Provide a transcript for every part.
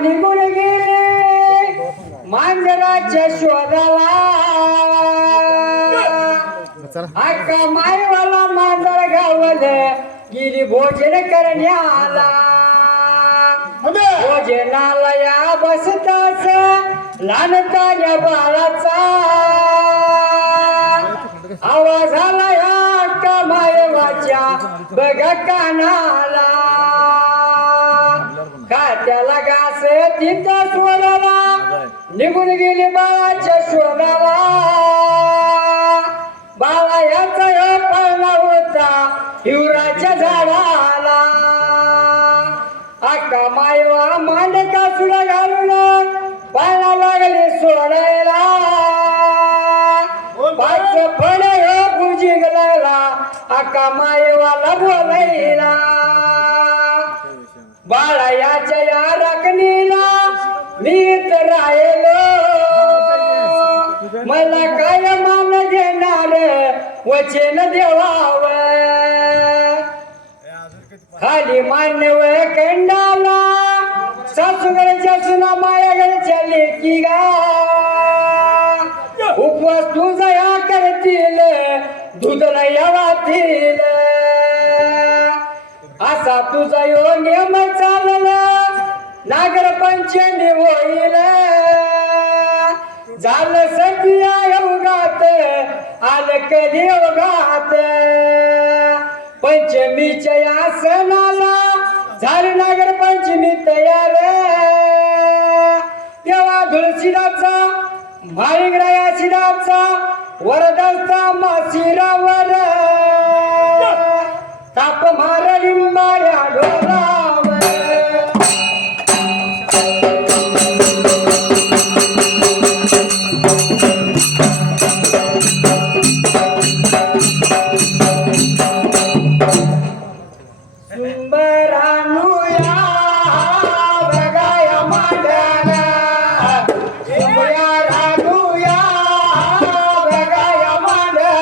निघून गेले मांजराच्या शोधाला अक्का मायवाला मांजर गावल गेली भोजन करण्याला भोजनाला या बसताच लहानताच्या बाळाचा आवाज आला या अक्का मायवाच्या बघा कानाला त्याला घास तिथं स्वराला निघून गेली बाळाच्या शोधाला बाळा याचा पळला होता हिवराच्या झाडाला अक्का मायवा मांडका सुला घालून पाळा लागले सोडायला पाच फळ भुजिंग लागला अक्का मायवाला बोलायला बाळा याच्या या राखणीला मी तर राहिलो मला काय मान देणार वचन देवाव खाली मानव कंडाला सासूगडच्या सुना मायागडच्या लेकी गा उपवास तुझा या करतील दूधला यावातील असा तुझा यो नियम चालला नागर पंचमी होईल झालं सध्या योगात आलं कधी योगात पंचमीच्या या सणाला झाली नागर पंचमी तयार तेव्हा तुळशीदाचा माळिंगराया शिराचा वरदस्ता माशिरावर ताप मार लिंबाऱ्या डोलावर सुंबरानुया बगाया मांडला सुंबया रानुया बगाया मांडला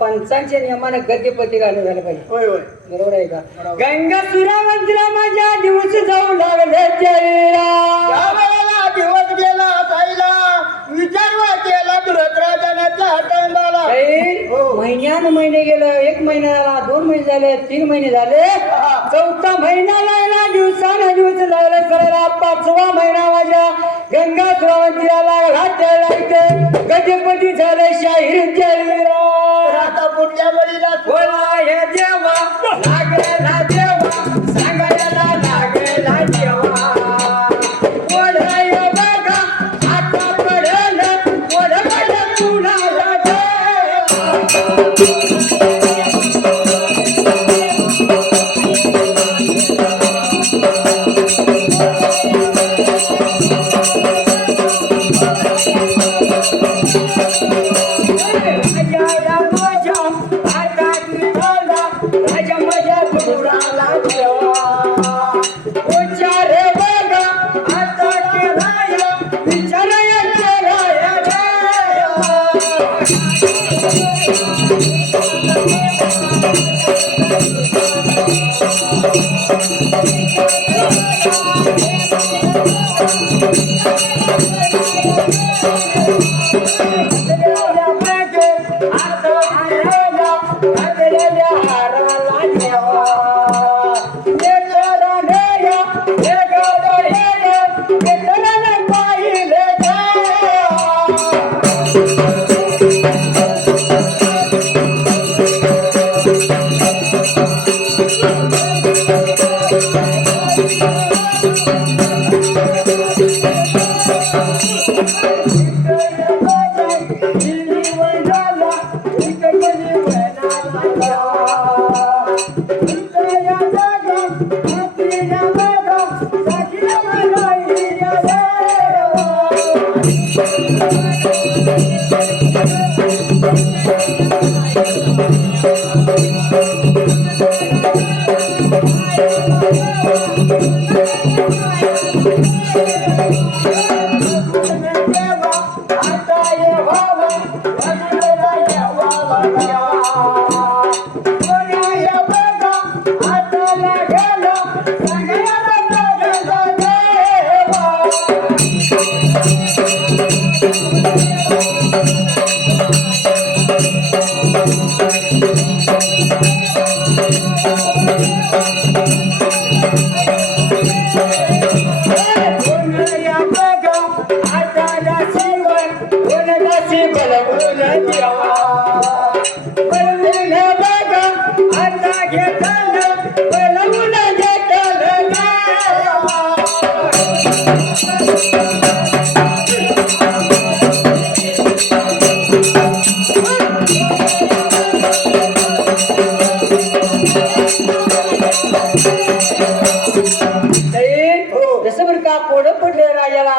पंचांच्या नियमाने गद्यपती घालून झालं पाहिजे. होय होय बरोबर आहे का? गंगा सुरावंतीला माझ्या दिवस जाऊ लागले चैरा. या वेळेला दिवस गेला ताईला विचारवा केला दुरत्राजनाच्या हातांडाला. महिन्यानं महिने गेलं, 1 महिना झाला, 2 महिने झाले, 3 महिने झाले, 4था महिना लागला, दिवसानं दिवस लागले करायला. 5वा महिना माझ्या गंगा सुरावंतीला लागला त्याला इथे गजपती झाले शाहीर चैरा. आता पुढच्या वेळीला बोला हे देवा लागला देवा सांगायला लागला देवा. बोलाय बघा आता पडलं बोलवलं कुणाला देवा.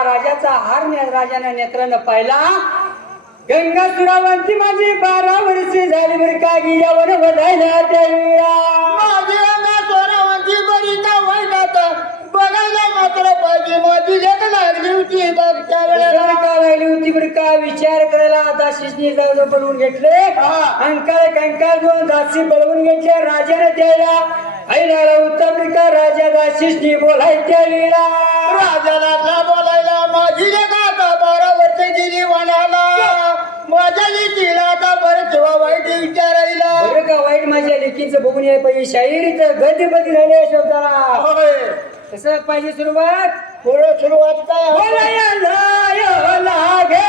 राजाचा हार राजाने नेत्रानं पाहिला. गंगा सुरावंती माझी 12 वर्षे झाली बरं का गियावर बधायला त्या माझी गंगा सुरावंती बरी का वाईटात बघायला मात्र पाहिजे. माझी लेक लागली होती बघच्या वेळेला का लागली होती बरं का विचार करायला दासीसनी जाऊ बोलवून घेतले अंकाळ कंकाळ दोन दासी बोलवून घेतले राजाने द्यायला ऐनाला उत्तम का राजा दासीसनी बोलायच्या लीला राजाला बोलायला माझी लेक आता 12 वर्ष गेली म्हणाला माझ्या लेकीला आता बरंच वाईट विचारायला बरं का वाईट माझ्या लेकीचं बघून याय पाहिजे शाहिरीचं गद्यपती झाले शब्दाला होय कसं पाहिजे सुरुवात पुढे सुरुवात काय बोलाया लाय लागे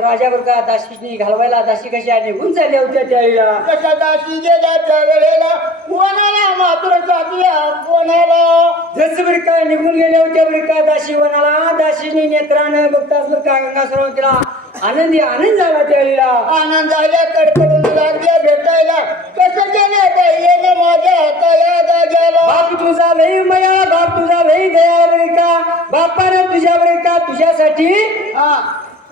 राजा बर का दाशीनी घालवायला दाशी कशा निघून चालल्या होत्या त्यावेळेला कशा दासी गेल्या त्या वेळेला कोणाला मात्र साथीया कोणाला जसं बर का निघून गेल्या होत्या बर का दाशी वनाला दाशीनी नेत्रानं बघताच बर का गंगा सरोवराला आनंद झाला त्यावेळेला आनंद झाल्या कडकडून लागल्या भेटायला कसं केलं बाईने माझ्या हाताला जाग्याला बाप तुझा लई मया बाप तुझा लई दया बर का बापानं तुझ्या बर का तुझ्यासाठी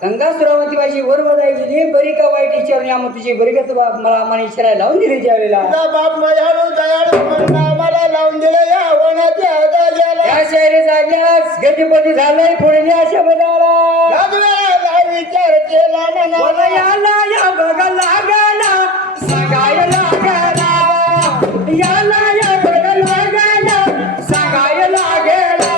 गंगा सुरावती माझी वर बजाय गेली बरी का वाईट विचारून आम्ही तुझी बरी का मला आम्हाला इशारा लावून दिली त्यावेळेला बाप मयाळू दयाळू म्हणून आम्हाला लावून दिलं या वनाच्या जाग्याला या शहरी जाग्यास गतिपती झालंय पुढे अशा बदला विचार केला म्हणा या बघा लागला सांगायला लागला याला या बघा लागला सांगायला लागला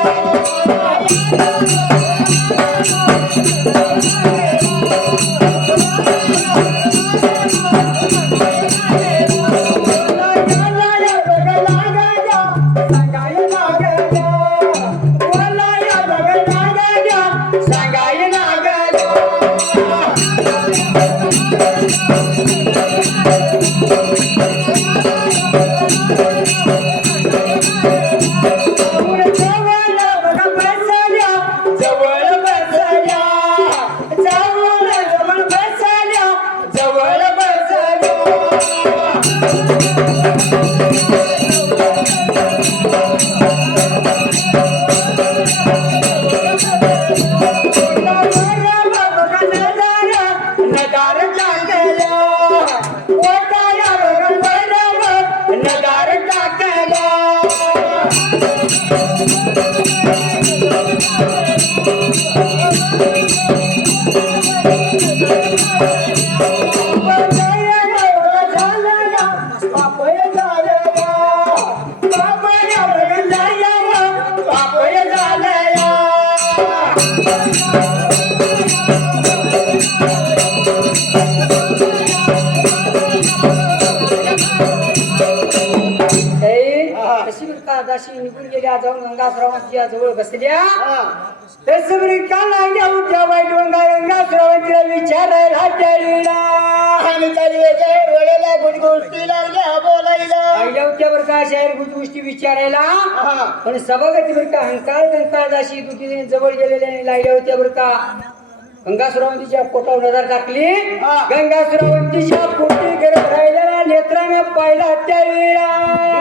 दासी निघून गेल्या जाऊन गंगासुरावंतीच्या जवळ बसल्या हा. तसबरी काल आल्या उठ्या वाईट गंगासुरावंतीला विचारायला त्याला आणि काही वेळेला गोष्टी लागल्या बोलायला आल्या होत्या बरं का शाहीर गोष्टी विचारायला हा. पण सभागती बरं का हंकार दासी दुखी जवळ गेलेल्या लागल्या होत्या बरं का गंगासुरावंतीच्या पोटावर नजर टाकली हा. गंगासुरावंतीच्या पोटी गरज राहिलेल्या नेत्राने पाहिला त्यावेळा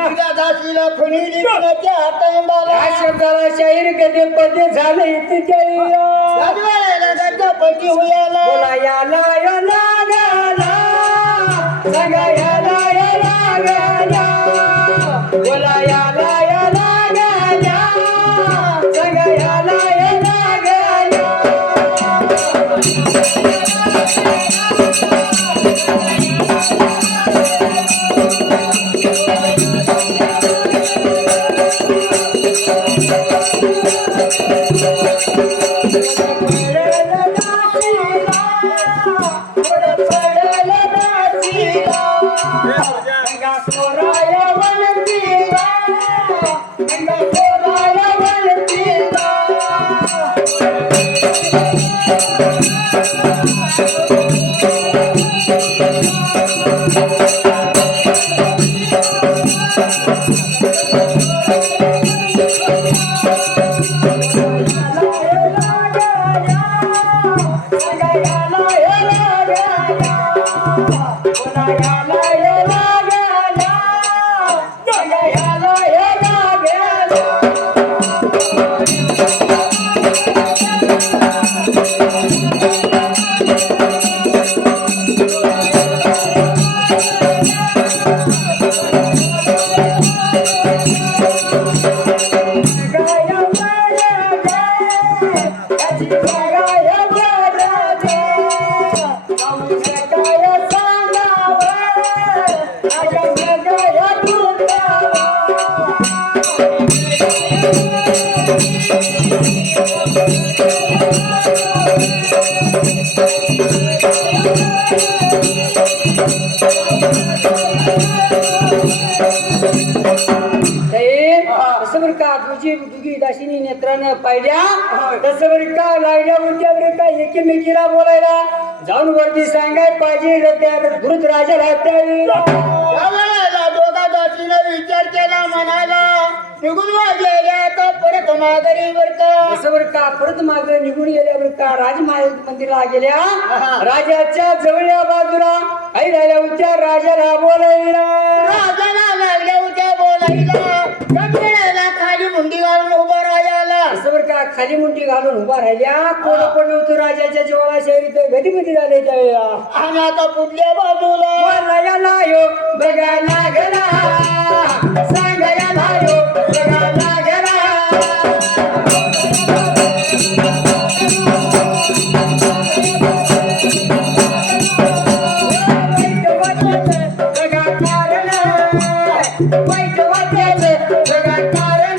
दुसऱ्या दासीला खुणी दिसण्याच्या हातांबाला या शब्दाला शाहीर कधी पदे झाले इथे त्यावेळा गाजवायला त्याच्या पती हुयाला बोला याला याला गाला सांगा याला याला गाला बोला याला याला गाला सांगा याला याला गाला दासीनी नेत्रानं पाहिल्या तसं बरं का लागल्या होत्या बरं का एकमेकीला बोलायला जाऊन वरती सांगाय पाहिजे त्या धृत राजाला त्यावेळेला दोघा दासीनं विचार केला म्हणाला निघून गेल्या आता परत माघारी बर का असं बरं का परत माग निघून गेल्या बरं का राजमहाल मंदिरला गेल्या राजाच्या जवळच्या बाजूला काही राहिल्या होत्या राजाला बोलायला राजाला लागल्या होत्या बोलायला गंभीराला खाली मुंडी घालून उभा राहायला असं बरं का खाली मुंडी घालून उभा राहिल्या कोण पडलं होतं राजाच्या जीवाला शहरी गतीमध्ये झाले त्यावेळेला आणि आता पुढल्या बाजूला बोलायला यो बघा लागला सांगायला यो बघा लागला वाईट वाटायचं बघा कारण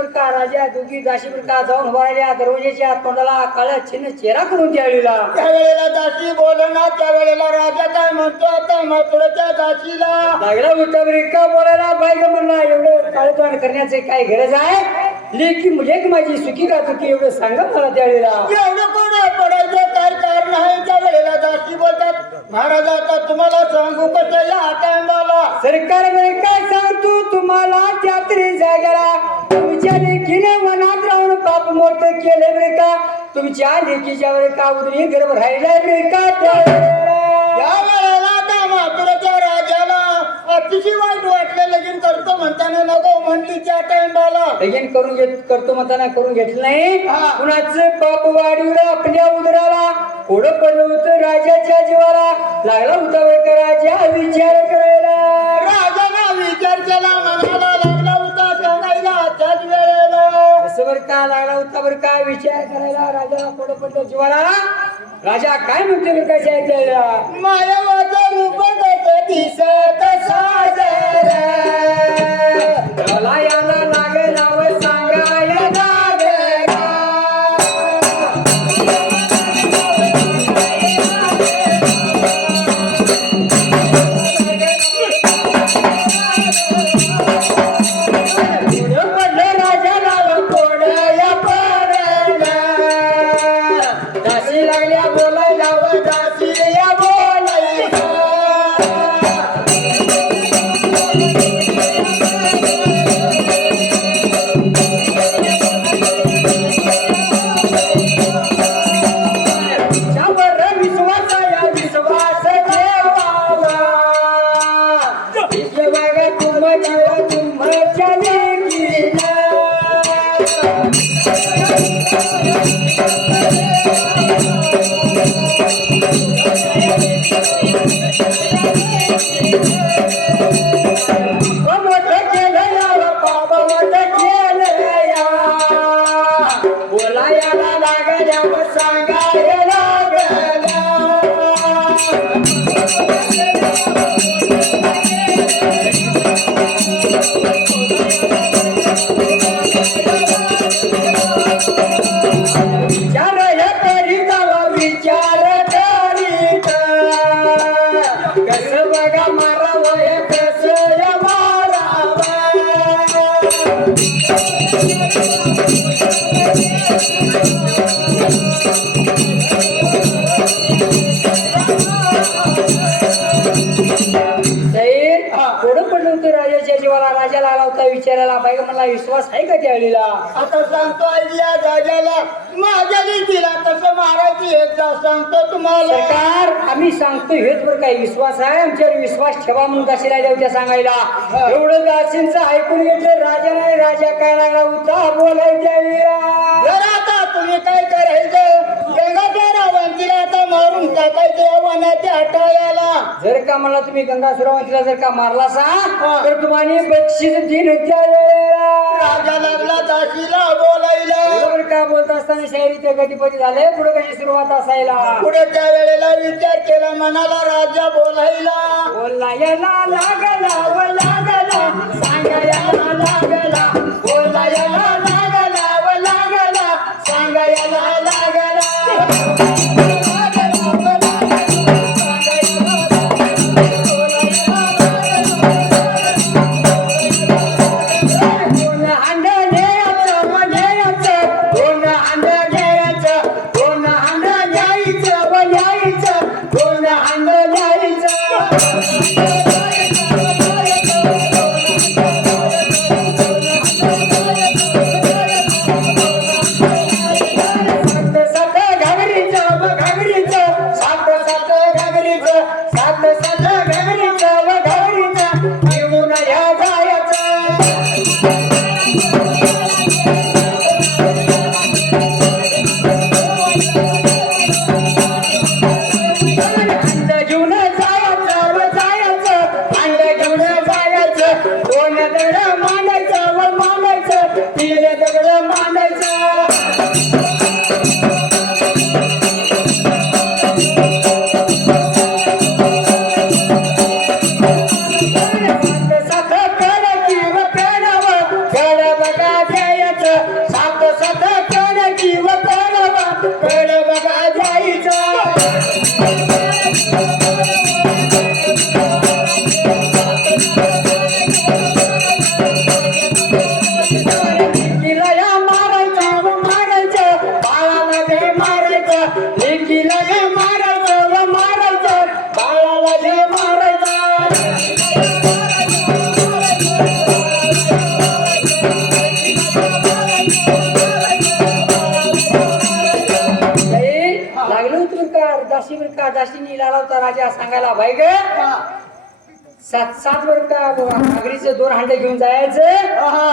बर का राजा दोघी दाशी बर का जाऊन व्हायला दरवाजेच्या तोंडाला काळ्या चिन्ह चेहरा करून त्यावेळेला त्यावेळेला दासी बोलना त्यावेळेला राजा काय म्हणतो आता मातुराच्या दासीला लागला होता बर का बोलायला बाई म्हणला एवढं काळेपण करण्याचे काय गरज आहे लेकी लेक माझी सुखी का चुकी एवढं सांगा मला त्यावेळेला एवढं कोण पडायचं काय कारण आहे त्यावेळेला दासी बोलतात महाराज आता तुम्हाला सांगू कसं या टायमाला सरकार मध्ये काय सांगतो तुम्हाला त्यातरी जागेला तुमच्या लेखीने मनात राहून पाप मोठं केलं बरे का तुमच्या लेखीच्या वर का उदरी गर्भ राहिला बरे का या वेळेला त्या मातुराच्या राजाला अतिशय वाईट वाटलं लगीन करतो म्हणताना नको म्हणली त्या टाइमला लगीन करून करतो म्हणताना करून घेतलं नाही हा. कुणाचं पाप वाढवलं आपल्या उदराला पुढं पडलं होतं राजाच्या जीवाला लागला होता बरं का राजा विचार करायला राजाला विचार केला मनाला लागला होता सांगायला त्याच वेळेला असं बरं का लागला होता बरं का विचार करायला राजाला पुढं पडलं जीवाला राजा काय म्हणते बरं का शाळेतल्या मायावाचं रूप कसं दिसत साजर मला याला लागला व सांगायला लागला पडलं राजाला व कोड्या पडल्या दासी लागल्या बोलायला व दासी या बोलायला त्यावर विश्वास या विश्वास ठेवावा इथे बघा तुमच्या लेकीला मोठं केलं या बाबा मोठं केलं या बोलायला लागल्या व सांगायला लागल्या विचार करीत विचार करीत कस बघा मारावं हे कसं या मारावं पुढं पडलं होतं राजाच्या जीवाला राजाला आला होता विचारायला बाई मला विश्वास आहे का त्यावेळेला आता सांगतो ऐकल्या राजाला माझ्या लेकीला कसं मारायची एकदा सांगतो तुम्हाला सरकार आम्ही सांगतो हेच बरं काही विश्वास आहे आमच्यावर विश्वास ठेवा म्हणून दासी राजा होत्या सांगायला एवढं दासींचं ऐकून घेतलं राजा नाही राजा काय लागला होता बोलायच्या जर आता तुम्ही काय करायचं गंगाच्या रावंतीला आता मारून टाकायचं वनाच्या हटायाला जर का मला तुम्ही गंगा सुरावंतीला जर का मारला सा तर तुम्हाला बक्षीस दिन त्या वेळेला राजा लागला दासीला बोलायला बरोबर का बोलत असताना शायरीचे गतिपती झाले पुढे कशी सुरुवात असायला पुढे त्या वेळेला विचार केला मनाला राजा बोलायला बोलला याला लागला व लागला सांगायला लागला बोलला याला लागला व लागला सांगायला लागला कोण हांड न्यायचं व न्यायचं कोण हांड न्यायचं कोण हांड न्यायचं व न्यायचं कोण हांड न्यायचं दासीनी लावता राजा सांगायला बाई ग सात वर का आगरीचं 2 हांडे घेऊन जायचं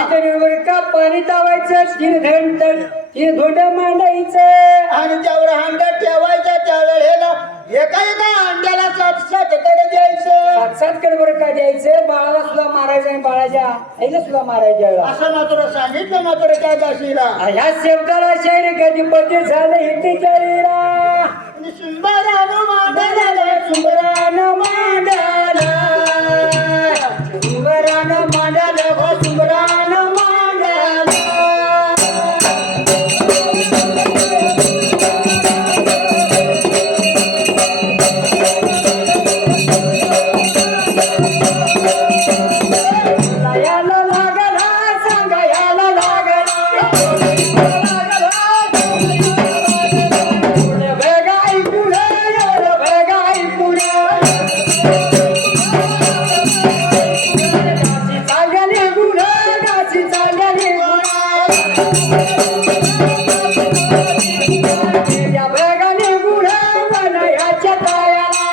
तिथे वर का पाणी तावायचं 3 धोंड मांडायचं आणि त्यावर हांडा ठेवायचा त्यावेळेला एका अंड्याला 7 कडे द्यायचं 7 कडे वर का द्यायचं बाळाला सुद्धा मारायचं आणि बाळाच्या आईला सुद्धा मारायचं असं मात्र सांगितलं मात्र त्या दासीला ह्या शब्दाला शायरी कधी पती झालं हे चारीला सुंदरानं मांडला सुंदरानं मांडला सुंदरानं मांडला हो सुंदरानं मांडला याला लागला सांगा याला लागला भेगाई पुढे भेगाई पुढे गाची चालल्याने गुढे गाची चालल्याने या भेगाने गुढे वनयाच्या तायाला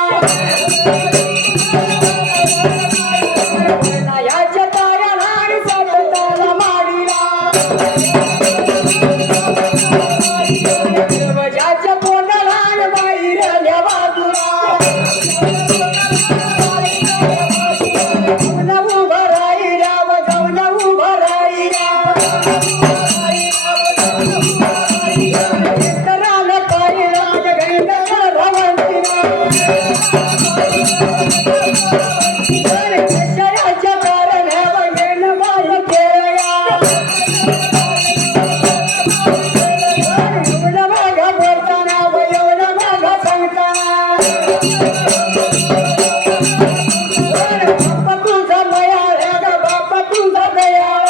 वनयाच्या तायाला आणि सातताला माडीला देवजाच्या पोटाला आणि बाहेरल्या बाजूला जाऊन उभं राहिला व जाऊन उभं राहिला इतरानं पाहिला घंटा रवंतीला शयाच्या कारणावर घेणं बाई केळया एवढं मागं बोलताना व एवढं मागं सांगताना बाप्पा तुझा दयाळ हे ग बाप्पा तुझा दयाळ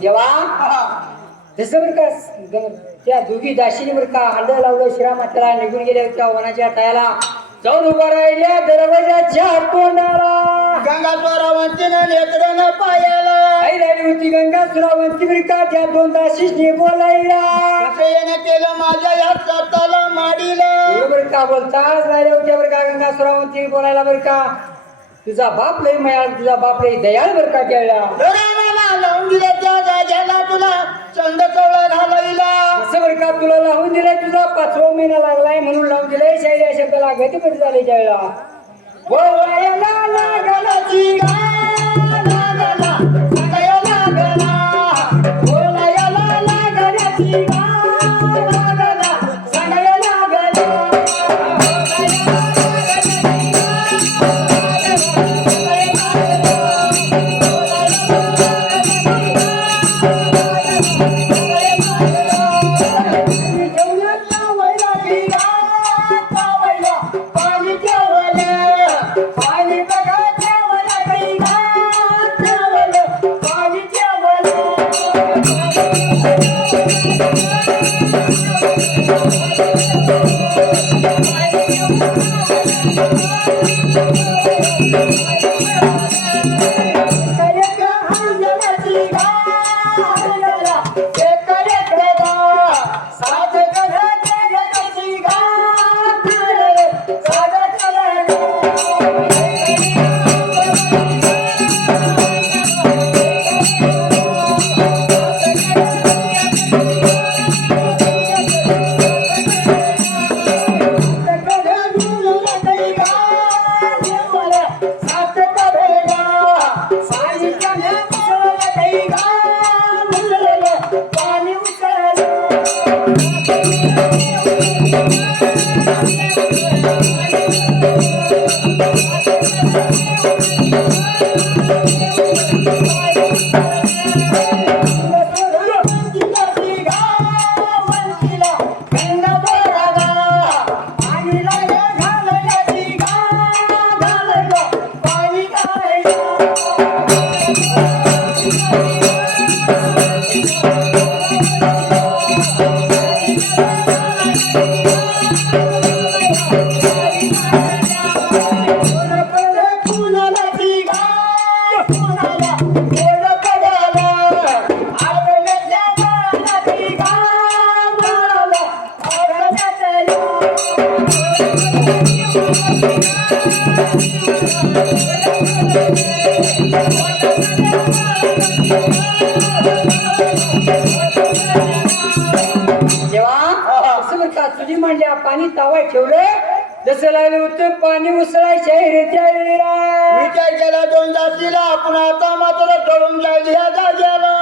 जेव्हा जसं बरं का त्या दोघी दाशीने बरं का हांड लावलं श्रीरामाला निघून गेले त्या वनाच्या टायाला जाऊन उभा राहिल्या दरवाजाच्या तोंडाला गंगा स्वरावंतीनं नेत्रानं पायाला आई राहिली होती गंगा सुरावंती बरं का त्या 2 दाशीने बोलायला असं येणं केलं माझ्या या स्वतःला माडीला बरं का बोलताच राहिल्या होत्या बरं का गंगा सुरावंती बोलायला बरं का तुझा बाप लई मयाळ तुझा बाप लई दयाळ बरं का त्याला रामाला लावून दिलं त्या जाग्याला तुला चंद चवळा घालायला असं बरं का तुला लावून दिलंय तुझा 5वा महिना लागलाय म्हणून लावून दिलंय शाही या शब्दाला गतीपती झाले त्यावेळेला बोलायला लागला चिगा लागला सगळ्या लागला बोलायला लागला चिगा लागला सगळ्या लागला पाणी बघा जेव्हा असं बरं का तुझी म्हणजे पाणी तावा ठेवलं जसं लागलं होतं पाणी उसळायच्या हिरेच्या वेळेला विचार केला दोन दासीला आपण आता मात्र टळून जाईल या जाग्याला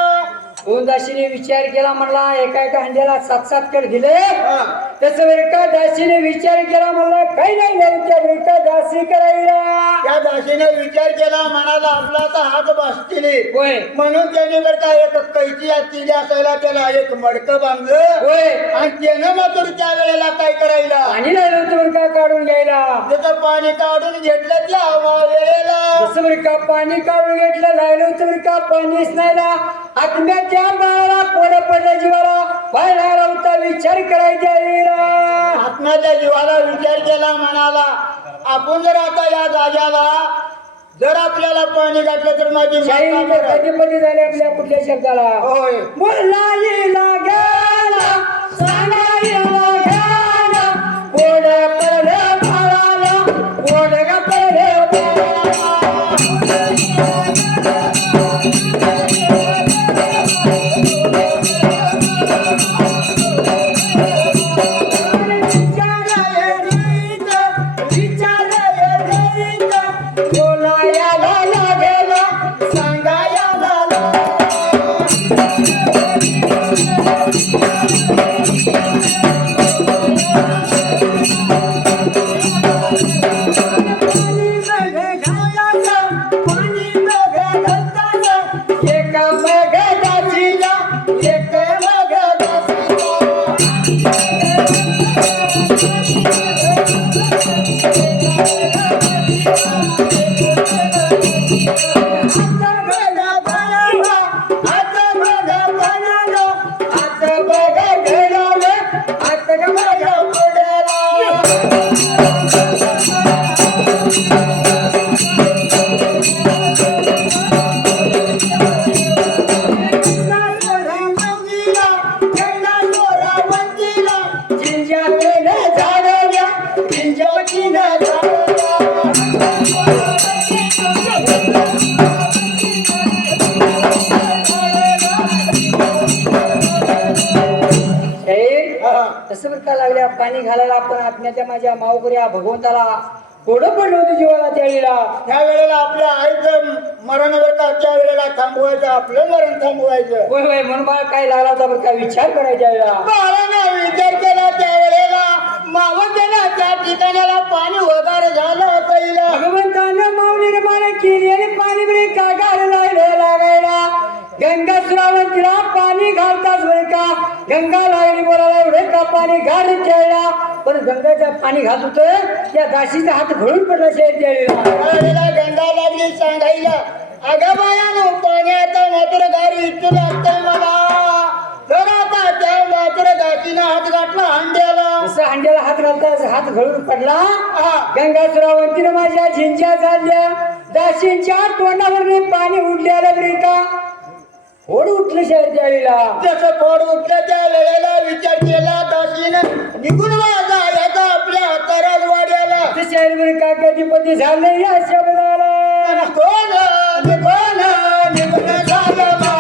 दासीने विचार केला म्हणला एका एका हंड्याला 7-7 कड दिले तसं बरं का दासीने विचार केला म्हणला काही नाही द्यायच्या बरं का दासी करायला त्या दासीने विचार केला म्हणाला आपला आता हात बसतील होय म्हणून त्याने बरं का एक कैची असलेली असायला त्याला एक मडकं बांधलं होय आणि त्यानं मात्र त्या वेळेला काय करायला पाणी लागलं होतं बरं का काढून घ्यायला त्याचं पाणी काढून घेतलं त्या वेळेला जसं बरं का पाणी काढून घेतलं लागलं होतं बरं का पाणीच नाही आत्म्याच्या बाळाला पोड पडलं जीवाला पाय लागला होता विचार करायच्या वेळेला आत्म्याच्या जीवाला विचार केला म्हणाला आपण जर आता या जाग्याला जर आपल्याला पाणी घातलं तर माझी शाही माता मरेल. कधीपदी झाले आपल्या कुठल्या शब्दाला होय बोलायला गेला सांगायला गेला पोड पडलं बाळाला पोड ग पडलं बाळाला तसं बरं का लागल्या पाणी घालायला आपण आत्म्याच्या माझ्या मावकऱ्या भगवंताला कोडं पडलं होतं जीवाला त्यावेळेला त्या वेळेला आपल्या आईचं मरण बर का त्या वेळेला थांबवायचं आपलं मरण थांबवायचं होय होय म्हणून मला काय लागला होता बरं का विचार करायच्या वेळेला बाळानं विचार केला त्या वेळेला मावं गेला त्या ठिकाणाला पाणी वगार झालं पहिला भगवंतानं माऊली निर्माण केली आणि पाणी बरे का घालायला लागायला गंगा सुरावंतीला पाणी घालताच बरे का गंगा लागली बोलायला एवढे का पाणी घाल त्यावेळेला पण गंगाचं पाणी घालत होतं त्या दाशीचा हात घळून पडला त्यावेळेला गंगा लागली सांगायला अगं बायानो पाणी आता मात्र गाडी इच्छू लागतंय मला तर आता त्या मात्र दाशीनं हात घातला हंड्याला जसं हंड्याला हात घालता हात घळून पडला गंगा सुरावंतीनं माझ्या झिंच्या झाल्या दाशींच्या तोंडावर पाणी उडलेलं बरे का फोड उठलं शाळेत त्यावेळेला जसं फोड उठलं त्या वेळेला विचार केला दाशीनं निघून वाजा याचा आपल्या हातारात वाड्याला ते शाळेत बरे का कधीपती झालं या शब्दाला निघून निघून निघून झालं बा.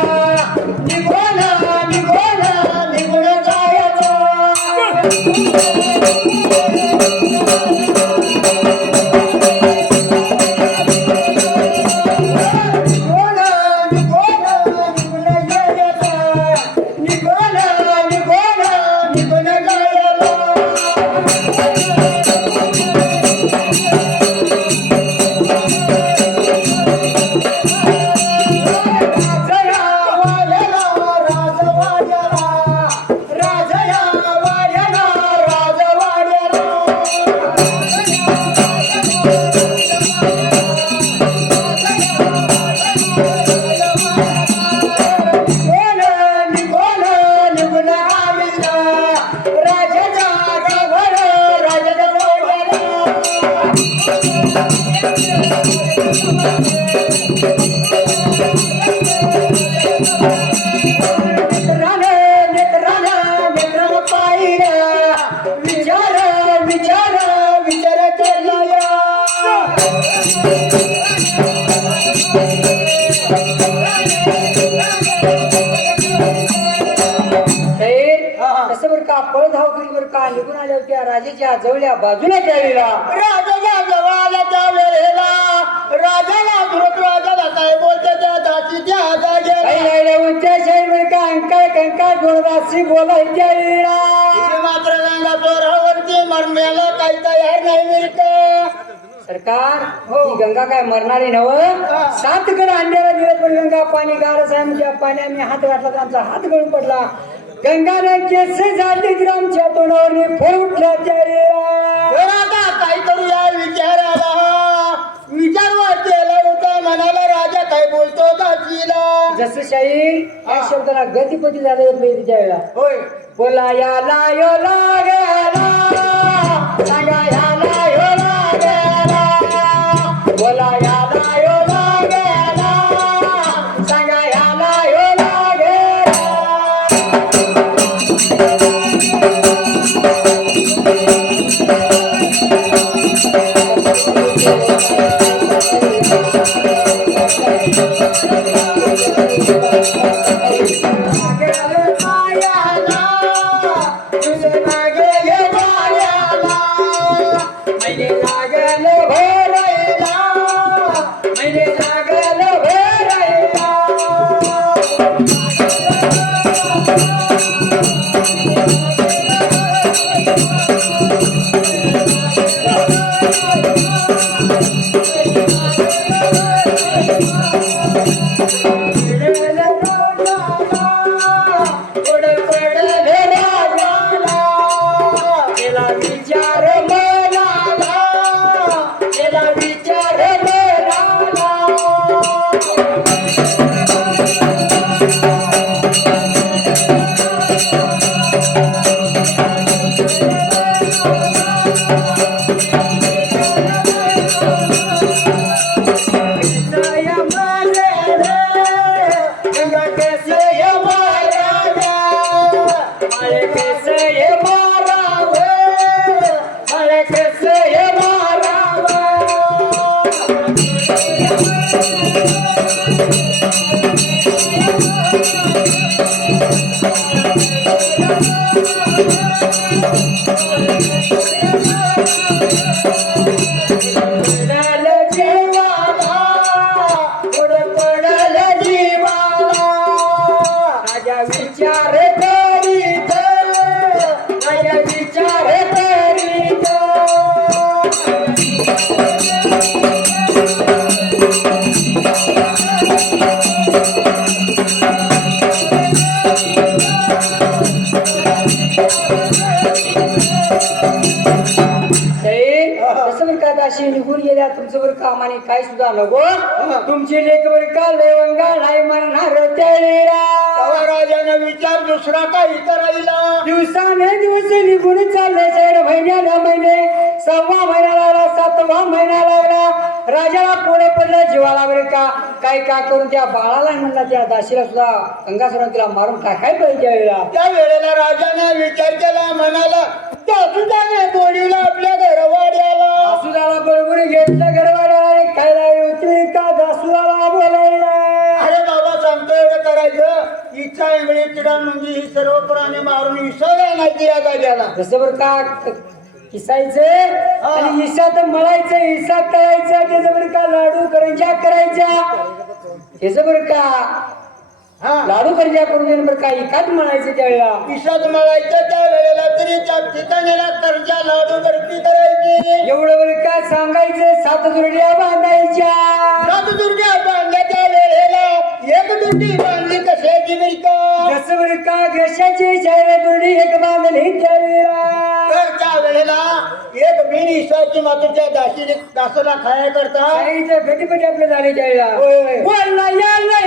निघून निघून निघून जायचं विचार विचार विचार कर तसं बरं का पळ धाव करी बरं का निघून आल्या होत्या राजाच्या जवळल्या बाजूला त्यावेळेला राजाच्या जवळ आल्या त्या वेळेला राजाला धुरत राजाला काय बोलते त्या दासीच्या जागेला उच्च शैल बरं का अंकाळ कंकाळ जोरदासी बोलायच्या वेळेला मात्र गंगा चोरावरती मरण्याला काही तयार नाही मिळत सरकार ही गंगा काय मरणारी नव 7 गड अंड्याला दिलं पण गंगा पाणी गार साहेबच्या पाण्याने हात घातला तर आमचा हात गळून पडला गंगाने केस झाले आमच्या तोंडावर फोड उठल्या आता काय करूया विचाराला विचार केला होता मनाला राजा काय बोलतो दासीला जसं शाहीर या शब्दाला गतिपती झाले येत नाही तिच्या वेळेला होय बोला याला यो लागला सांगा याला यो लागला बोला याला यो लागला सांगा याला यो लागला निघून गेल्या तुमचं बरं कामाने काय सुद्धा नको तुमची लेख बरं का लेवंगा नाही मरणार राजाने विचार दुसरा काही करायला दिवसाने दिवस निघून चालले 4 महिन्याला महिने 6वा महिना लागला 7वा महिना लागला राजाला पुढे पडलं जीवाला बरं का काय का करून त्या बाळाला म्हणला त्या दासीला सुद्धा गंगासुराने तिला मारून टाकाय पाहिजे त्या वेळेला राजाने विचार केला म्हणाला त्याने बोलीला आपल्या घरवाड्याला दासूला बरोबर घेतलं घरवाड्याला खायला होती का दासूला बोलायला अरे बाबा सांगतो एवढं करायचं इच्छा इंगळी किडा म्हणजे ही सर्व प्राणी मारून विसरला नाही या जाग्याला जसं बरं का किसायचं आणि इशात मळायचं इशा करायचं त्याचं बरं का लाडू करंजा करायच्या त्याचं बरं का लाडू करंजा करून बरं का एकाच म्हणायचं त्यावेळेला इशात मळायचं त्या वेळेला तरी त्या ठिकाणीला करंजा लाडू बर्फी करायची एवढं बरं का सांगायचं 7 दुर्ड्या बांधायच्या 7 दुर्ड्या बांधल्या त्या वेळेला एक दुर्डी बांधली कशाची नाही का जसं बरं का घशाची 4 दुर्डी एक बांधली त्यावेळेला तर त्या वेळेला एक बिन इशाची मात्र त्या दासाला खाया करता गटीपटी आपले झाले त्यावेळेला होय. बोलला याला